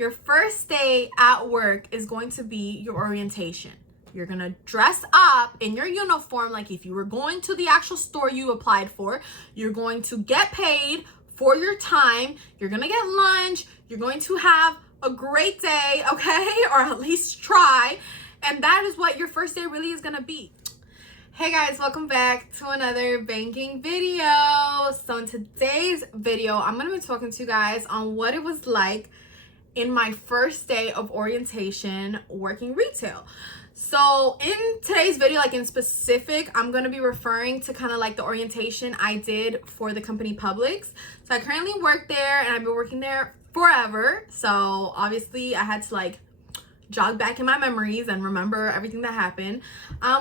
Your first day at work is going to be your orientation. You're going to dress up in your uniform like if you were going to the actual store you applied for. You're going to get paid for your time. You're going to get lunch. You're going to have a great day, okay? Or at least try. And that is what your first day really is going to be. Hey guys, welcome back to another banking video. So in today's video, I'm going to be talking to you guys on what it was like in my first day of orientation working retail. So in today's video, like in specific, I'm going to be referring to kind of like the orientation I did for the company Publix. So I currently work there and I've been working there forever. So obviously I had to like jog back in my memories and remember everything that happened,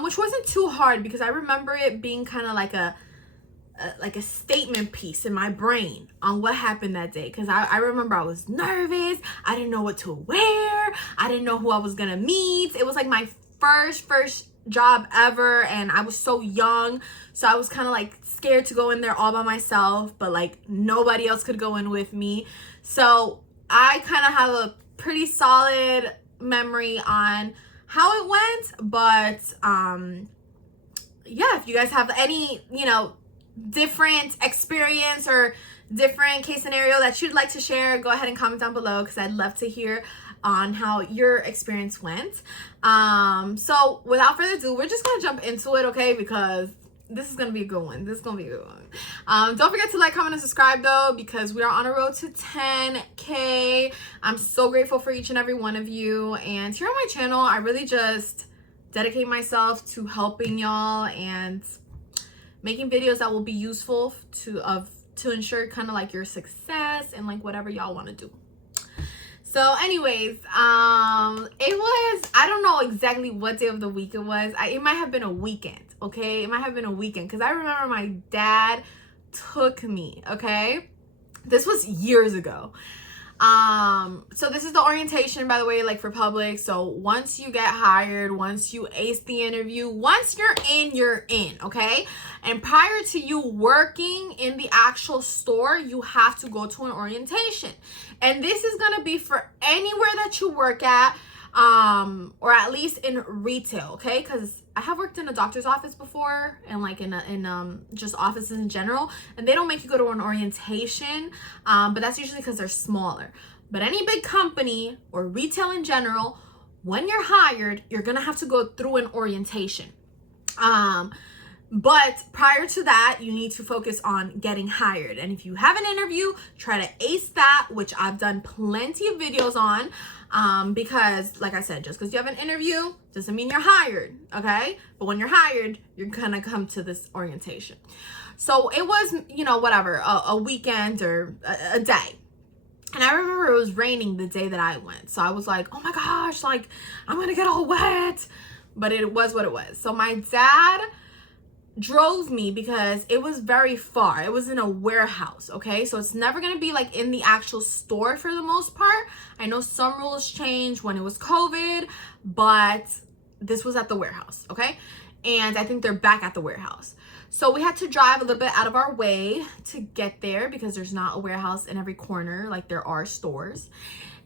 which wasn't too hard because I remember it being kind of like a statement piece in my brain on what happened that day. Because I remember I was nervous. I didn't know what to wear. I didn't know who I was gonna meet. It was like my first job ever, and I was so young, so I was kind of like scared to go in there all by myself, but like nobody else could go in with me. So I kind of have a pretty solid memory on how it went, but yeah, if you guys have any different experience or different case scenario that you'd like to share, go ahead and comment down below because I'd love to hear on how your experience went. So without further ado, we're just gonna jump into it, okay? Because this is gonna be a good one. Don't forget to like, comment, and subscribe though, because we are on a road to 10K. I'm so grateful for each and every one of you. And here on my channel, I really just dedicate myself to helping y'all and making videos that will be useful to ensure kind of like your success and like whatever y'all want to do. So anyways, it was, I don't know exactly what day of the week it was. It might have been a weekend, okay? It might have been a weekend because I remember my dad took me, okay? This was years ago. So this is the orientation, by the way, like for Publix. So once you get hired, once you ace the interview, once you're in, okay? And prior to you working in the actual store, you have to go to an orientation. And this is going to be for anywhere that you work at, or at least in retail, okay? Because I have worked in a doctor's office before, and like in just offices in general, and they don't make you go to an orientation, but that's usually because they're smaller. But any big company or retail in general, when you're hired, you're gonna have to go through an orientation. But prior to that, you need to focus on getting hired. And if you have an interview, try to ace that, which I've done plenty of videos on, because like I said, just because you have an interview doesn't mean you're hired, okay? But when you're hired, you're gonna come to this orientation. So it was, whatever, a weekend or a day. And I remember it was raining the day that I went. So I was like, oh my gosh, like I'm gonna get all wet. But it was what it was. So my dad drove me because it was very far. It was in a warehouse, okay? So it's never going to be like in the actual store for the most part. I know some rules changed when it was COVID, but this was at the warehouse, okay? And I think they're back at the warehouse. So we had to drive a little bit out of our way to get there because there's not a warehouse in every corner like there are stores.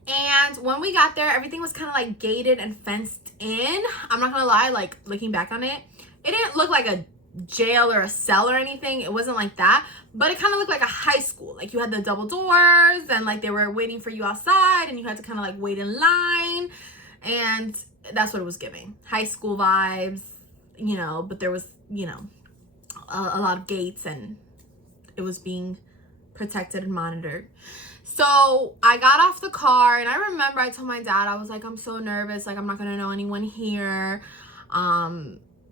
And when we got there, everything was kind of like gated and fenced in. I'm not gonna lie, like looking back on it, it didn't look like a jail or a cell or anything. It wasn't like that, but it kind of looked like a high school. Like you had the double doors and like they were waiting for you outside and you had to kind of like wait in line, and that's what it was giving. High school vibes, but there was, a lot of gates and it was being protected and monitored. So I got off the car and I remember I told my dad, I was like, I'm so nervous. Like I'm not going to know anyone here.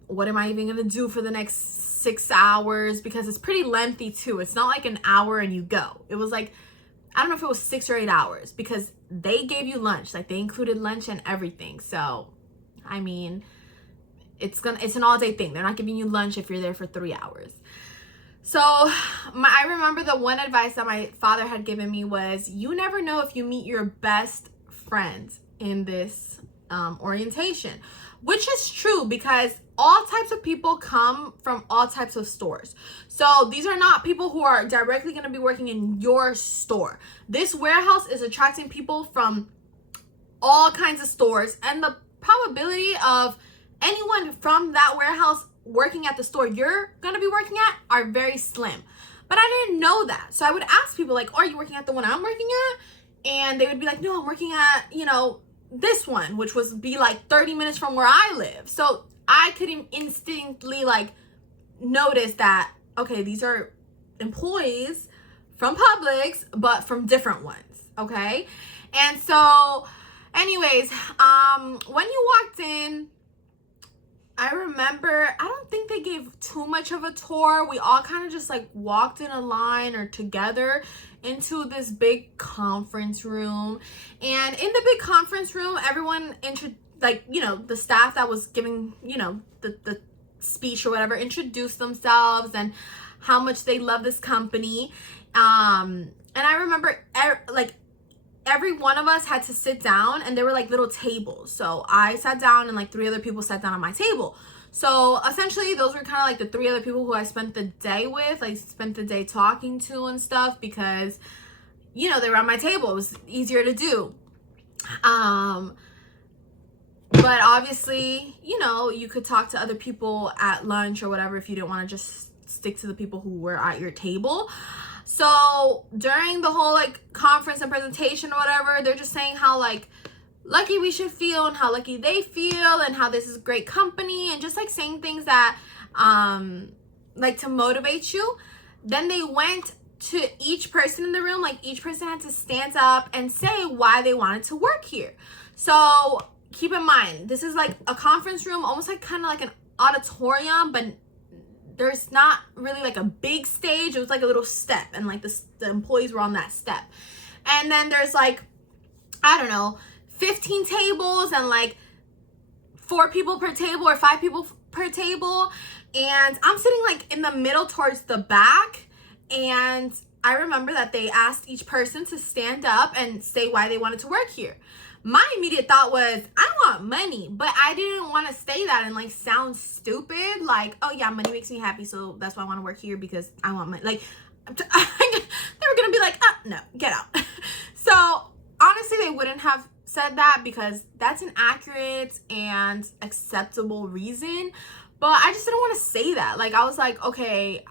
What am I even gonna do for the next 6 hours? Because it's pretty lengthy too. It's not like an hour and you go. It was like, I don't know if it was 6 or 8 hours because they gave you lunch. Like they included lunch and everything. So, I mean, it's an all day thing. They're not giving you lunch if you're there for 3 hours. So I remember the one advice that my father had given me was, you never know if you meet your best friend in this orientation, which is true because all types of people come from all types of stores. So these are not people who are directly going to be working in your store. This warehouse is attracting people from all kinds of stores, and the probability of anyone from that warehouse working at the store you're gonna be working at are very slim. But I didn't know that. So I would ask people like, are you working at the one I'm working at? And they would be like, no, I'm working at, you know, this one, which was be like 30 minutes from where I live. So I could instantly like notice that, okay, these are employees from Publix, but from different ones, okay? And so anyways, when you walked in, I remember, I don't think they gave too much of a tour. We all kind of just like walked in a line or together into this big conference room. And in the big conference room, everyone, like, you know, the staff that was giving, you know, the speech or whatever, introduced themselves and how much they love this company. And I remember like every one of us had to sit down, and there were like little tables. So I sat down and like 3 other people sat down on my table. So essentially those were kind of like the 3 other people who I spent the day with, like spent the day talking to and stuff, because, you know, they were on my table. It was easier to do. But obviously, you know, you could talk to other people at lunch or whatever if you didn't want to just stick to the people who were at your table. So during the whole like conference and presentation or whatever, they're just saying how like lucky we should feel and how lucky they feel and how this is a great company, and just like saying things that like to motivate you. Then they went to each person in the room, like each person had to stand up and say why they wanted to work here. So keep in mind, this is like a conference room, almost like kind of like an auditorium, but there's not really like a big stage. It was like a little step, and like the employees were on that step. And then there's like, I don't know, 15 tables and like 4 people per table or 5 people per table. And I'm sitting like in the middle towards the back. And I remember that they asked each person to stand up and say why they wanted to work here. My immediate thought was, I want money, but I didn't want to say that and like sound stupid. Like, oh yeah, money makes me happy, so that's why I want to work here, because I want money. Like, they were going to be like, no, get out. So honestly, they wouldn't have said that, because that's an accurate and acceptable reason. But I just didn't want to say that. Like, I was like, okay,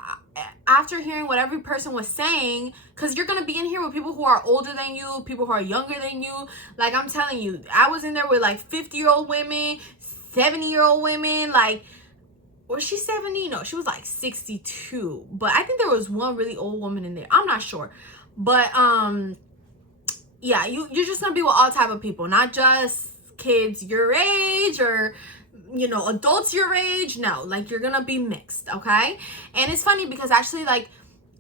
after hearing what every person was saying, because you're going to be in here with people who are older than you, people who are younger than you. Like, I'm telling you, I was in there with like 50-year-old women, 70-year-old women. Like, was she 70? No, she was like 62. But I think there was one really old woman in there. I'm not sure. But, yeah, you're just going to be with all type of people, not just kids your age or, you know, adults your age. No, like, you're gonna be mixed, okay? And it's funny because actually, like,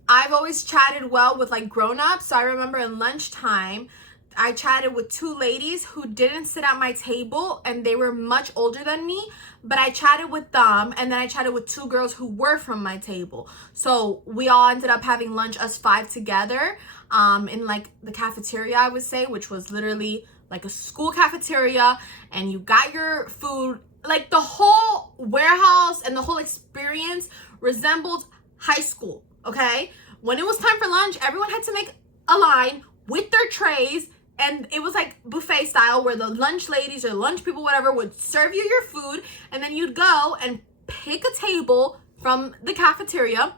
I've always chatted well with like grown-ups. So I remember in lunchtime, I chatted with 2 ladies who didn't sit at my table, and they were much older than me, but I chatted with them. And then I chatted with 2 girls who were from my table. So we all ended up having lunch, us 5 together, in like the cafeteria, I would say, which was literally like a school cafeteria, and you got your food. Like, the whole warehouse and the whole experience resembled high school, okay? When it was time for lunch, everyone had to make a line with their trays, and it was like buffet style, where the lunch ladies or lunch people, whatever, would serve you your food, and then you'd go and pick a table from the cafeteria,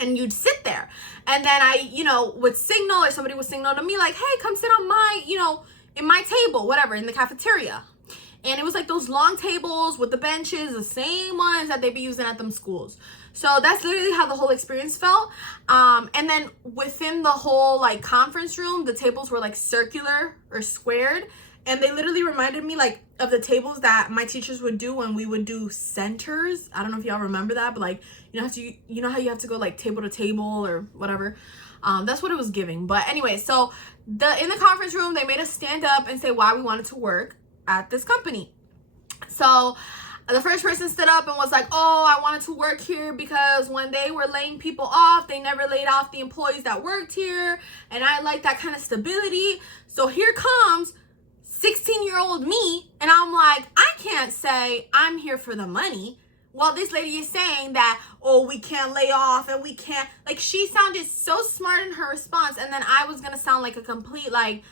and you'd sit there. And then I, you know, would signal, or somebody would signal to me like, hey, come sit on my, you know, in my table, whatever, in the cafeteria. And it was like those long tables with the benches, the same ones that they be using at them schools. So that's literally how the whole experience felt. And then within the whole like conference room, the tables were like circular or squared. And they literally reminded me like of the tables that my teachers would do when we would do centers. I don't know if y'all remember that, but like, you know how you have to go like table to table or whatever. That's what it was giving. But anyway, so in the conference room, they made us stand up and say why we wanted to work at this company. So the first person stood up and was like, oh, I wanted to work here because when they were laying people off, they never laid off the employees that worked here, and I like that kind of stability. So here comes 16-year-old me, and I'm like, I can't say I'm here for the money. Well, this lady is saying that, oh, we can't lay off and we can't, like, she sounded so smart in her response, and then I was gonna sound like a complete, like,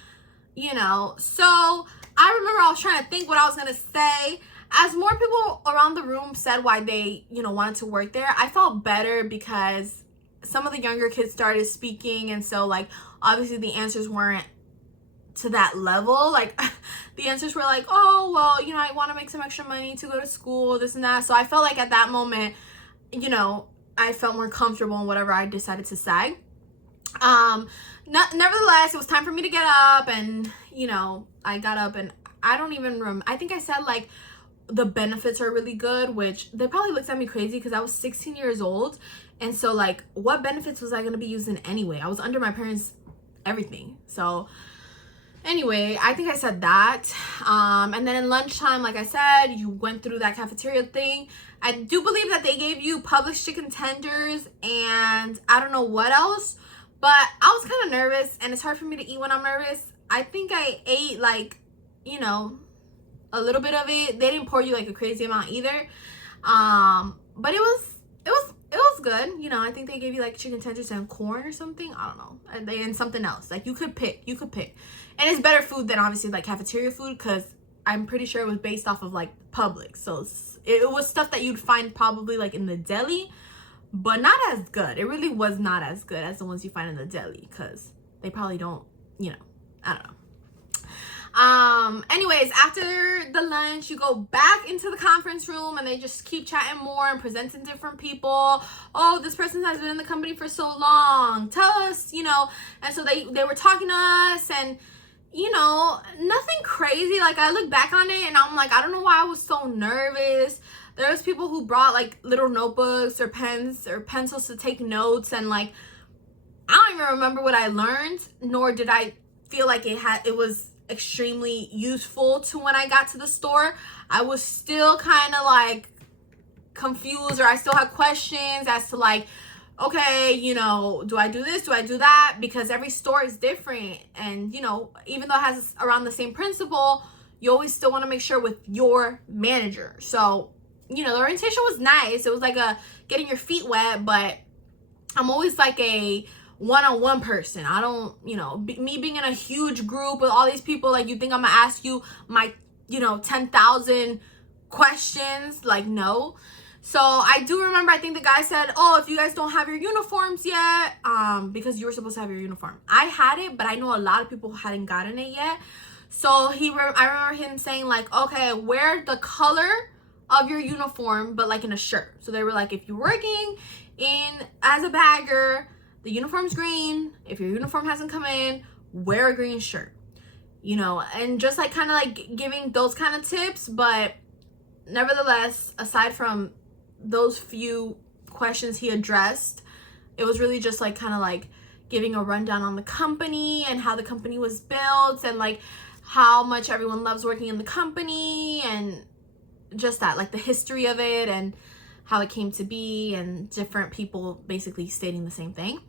you know. So I I remember I was trying to think what I was going to say. As more people around the room said why they, wanted to work there, I felt better because some of the younger kids started speaking. And so, like, obviously the answers weren't to that level. Like, the answers were like, oh, well, I want to make some extra money to go to school, this and that. So I felt like at that moment, I felt more comfortable in whatever I decided to say. Nevertheless, it was time for me to get up, and I got up, and I don't even remember. I think I said like the benefits are really good, which they probably looked at me crazy because I was 16 years old, and so like what benefits was I going to be using anyway? I was under my parents' everything. So anyway, I think I said that. And then in lunchtime, like I said, you went through that cafeteria thing. I do believe that they gave you Publix chicken tenders and I don't know what else, but I was kind of nervous, and it's hard for me to eat when I'm nervous. I think I ate like, a little bit of it. They didn't pour you like a crazy amount either. But it was good. I think they gave you like chicken tenders and corn or something. I don't know. And something else. Like you could pick. And it's better food than obviously like cafeteria food, because I'm pretty sure it was based off of like Publix. So it was stuff that you'd find probably like in the deli, but not as good. It really was not as good as the ones you find in the deli, because they probably don't, I don't know. Anyways, after the lunch, you go back into the conference room and they just keep chatting more and presenting different people. Oh, this person has been in the company for so long. Tell us, and so they were talking to us, and nothing crazy. Like I look back on it and I'm like, I don't know why I was so nervous. There was people who brought like little notebooks or pens or pencils to take notes, and like I don't even remember what I learned, nor did I feel like it was extremely useful to when I got to the store. I was still kind of like confused, or I still had questions as to like, okay, do I do this? Do I do that? Because every store is different. And, even though it has around the same principle, you always still want to make sure with your manager. So, the orientation was nice. It was like getting your feet wet, but I'm always like a one-on-one person. I don't, me being in a huge group with all these people, like you think I'm gonna ask you my, 10,000 questions? Like, no. So I do remember, I think the guy said, oh, if you guys don't have your uniforms yet, because you were supposed to have your uniform. I had it, but I know a lot of people hadn't gotten it yet. So I remember him saying like, okay, wear the color of your uniform, but like in a shirt. So they were like, if you're working as a bagger, the uniform's green. If your uniform hasn't come in, wear a green shirt. And just like kind of like giving those kind of tips. But nevertheless, aside from those few questions he addressed, it was really just like kind of like giving a rundown on the company and how the company was built, and like how much everyone loves working in the company, and just that, like the history of it and how it came to be, and different people basically stating the same thing.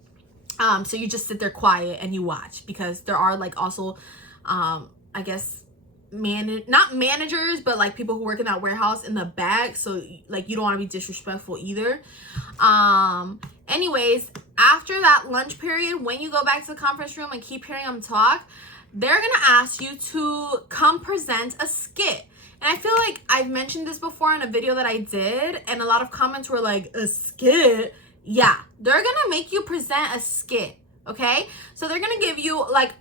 So you just sit there quiet and you watch, because there are like also, I guess, not managers, but like people who work in that warehouse in the back. So like you don't want to be disrespectful either. Anyways, after that lunch period, when you go back to the conference room and keep hearing them talk, they're going to ask you to come present a skit. And I feel like I've mentioned this before in a video that I did, and a lot of comments were like, a skit? Yeah, they're gonna make you present a skit, okay? So they're gonna give you like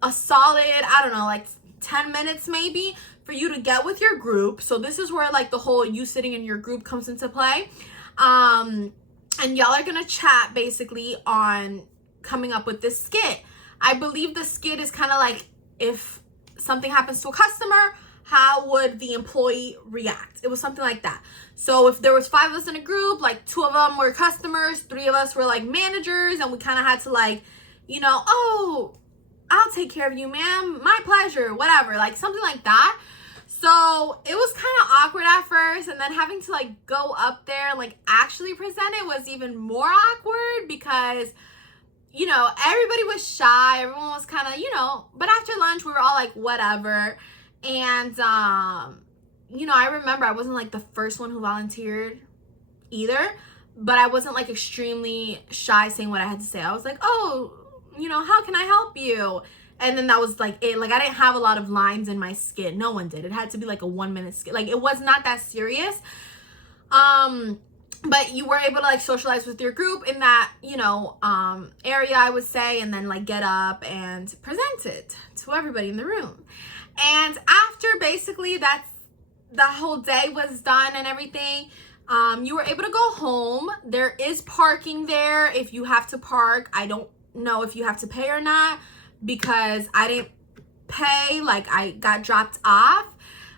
a solid, I don't know, like 10 minutes maybe for you to get with your group. So this is where like the whole you sitting in your group comes into play. And y'all are gonna chat basically on coming up with this skit. I believe the skit is kind of like, if something happens to a customer, how would the employee react? It was something like that. So if there was 5 of us in a group, like 2 of them were customers, 3 of us were like managers, and we kind of had to like, oh, I'll take care of you, ma'am. My pleasure, whatever, like something like that. So it was kind of awkward at first, and then having to like go up there and like actually present it was even more awkward, because everybody was shy. Everyone was kind of, but after lunch we were all like, whatever. And, I remember I wasn't like the first one who volunteered either, but I wasn't like extremely shy saying what I had to say. I was like, oh, how can I help you? And then that was like it. Like I didn't have a lot of lines in my skin. No one did. It had to be like a 1 minute skin. Like it was not that serious. But you were able to like socialize with your group in that, you know, area, I would say, and then like get up and present it to everybody in the room. And after basically that's the whole day was done and everything, you were able to go home. There is parking there if you have to park. I don't know if you have to pay or not, because I didn't pay, like I got dropped off,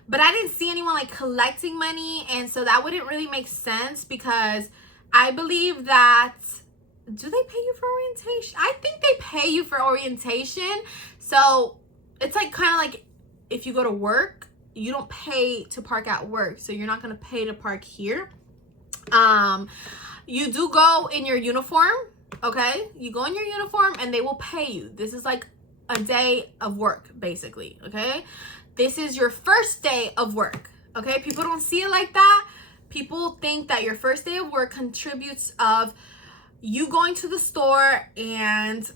but I didn't see anyone like collecting money, and so that wouldn't really make sense, because I believe that, do they pay you for orientation? I think they pay you for orientation. So it's like kind of like if you go to work, you don't pay to park at work, so you're not going to pay to park here. You do go in your uniform, okay? You go in your uniform and they will pay you. This is like a day of work, basically, okay? This is your first day of work, okay? People don't see it like that. People think that your first day of work contributes of you going to the store and,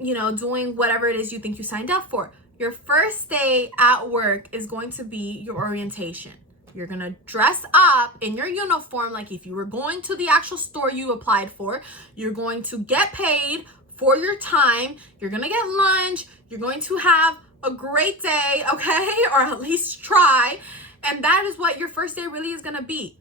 you know, doing whatever it is you think you signed up for. Your first day at work is going to be your orientation. You're going to dress up in your uniform like if you were going to the actual store you applied for. You're going to get paid for your time. You're going to get lunch. You're going to have a great day, okay? Or at least try. And that is what your first day really is going to be.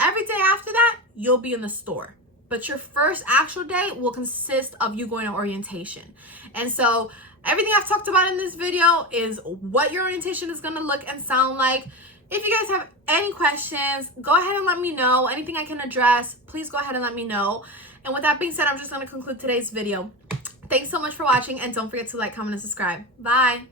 Every day after that, you'll be in the store. But your first actual day will consist of you going to orientation. And so everything I've talked about in this video is what your orientation is going to look and sound like. If you guys have any questions, go ahead and let me know. Anything I can address, please go ahead and let me know. And with that being said, I'm just going to conclude today's video. Thanks so much for watching, and don't forget to like, comment, and subscribe. Bye.